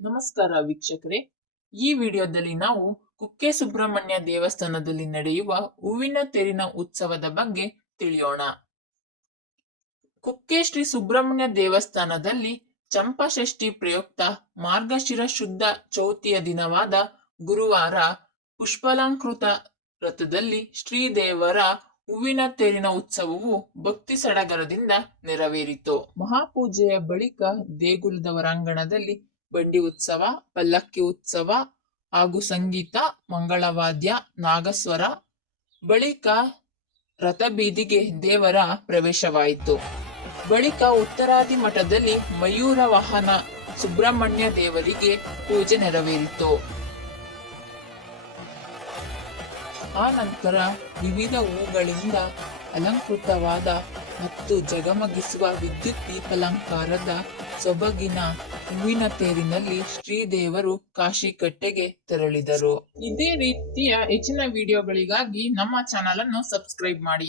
ನಮಸ್ಕಾರ ವೀಕ್ಷಕರೇ. ಈ ವಿಡಿಯೋದಲ್ಲಿ ನಾವು ಕುಕ್ಕೆ ಸುಬ್ರಹ್ಮಣ್ಯ ದೇವಸ್ಥಾನದಲ್ಲಿ ನಡೆಯುವ ಹೂವಿನ ತೆರಿನ ಉತ್ಸವದ ಬಗ್ಗೆ ತಿಳಿಯೋಣ. ಕುಕ್ಕೆ ಶ್ರೀ ಸುಬ್ರಹ್ಮಣ್ಯ ದೇವಸ್ಥಾನದಲ್ಲಿ ಚಂಪಾಷಷ್ಠಿ ಪ್ರಯುಕ್ತ ಮಾರ್ಗಶಿರ ಶುದ್ಧ ಚೌತಿಯ ದಿನವಾದ ಗುರುವಾರ ಪುಷ್ಪಲಾಂಕೃತ ರಥದಲ್ಲಿ ಶ್ರೀದೇವರ ಹೂವಿನ ತೆರಿನ ಉತ್ಸವವು ಭಕ್ತಿ ಸಡಗರದಿಂದ ನೆರವೇರಿತು. ಮಹಾಪೂಜೆಯ ಬಳಿಕ ದೇಗುಲದ ಹೊರಾಂಗಣದಲ್ಲಿ ಬಂಡಿ ಉತ್ಸವ, ಪಲ್ಲಕ್ಕಿ ಉತ್ಸವ ಹಾಗೂ ಸಂಗೀತ, ಮಂಗಳವಾದ್ಯ, ನಾಗಸ್ವರ. ಬಳಿಕ ರಥಬೀದಿಗೆ ದೇವರ ಪ್ರವೇಶವಾಯಿತು. ಬಳಿಕ ಉತ್ತರಾದಿ ಮಠದಲ್ಲಿ ಮಯೂರ ವಾಹನ ಸುಬ್ರಹ್ಮಣ್ಯ ದೇವರಿಗೆ ಪೂಜೆ ನೆರವೇರಿತು. ಆ ನಂತರ ವಿವಿಧ ಹೂಗಳಿಂದ ಅಲಂಕೃತವಾದ ಮತ್ತು ಜಗಮಗಿಸುವ ವಿದ್ಯುತ್ ದೀಪಾಲಂಕಾರದ ಸೊಬಗಿನ ಹೂವಿನ ತೇರಿನಲ್ಲಿ ಶ್ರೀದೇವರು ಕಾಶಿಕಟ್ಟೆಗೆ ತೆರಳಿದರು. ಇದೇ ರೀತಿಯ ಹೆಚ್ಚಿನ ವಿಡಿಯೋಗಳಿಗಾಗಿ ನಮ್ಮ ಚಾನಲ್ ಅನ್ನು ಸಬ್ಸ್ಕ್ರೈಬ್ ಮಾಡಿ.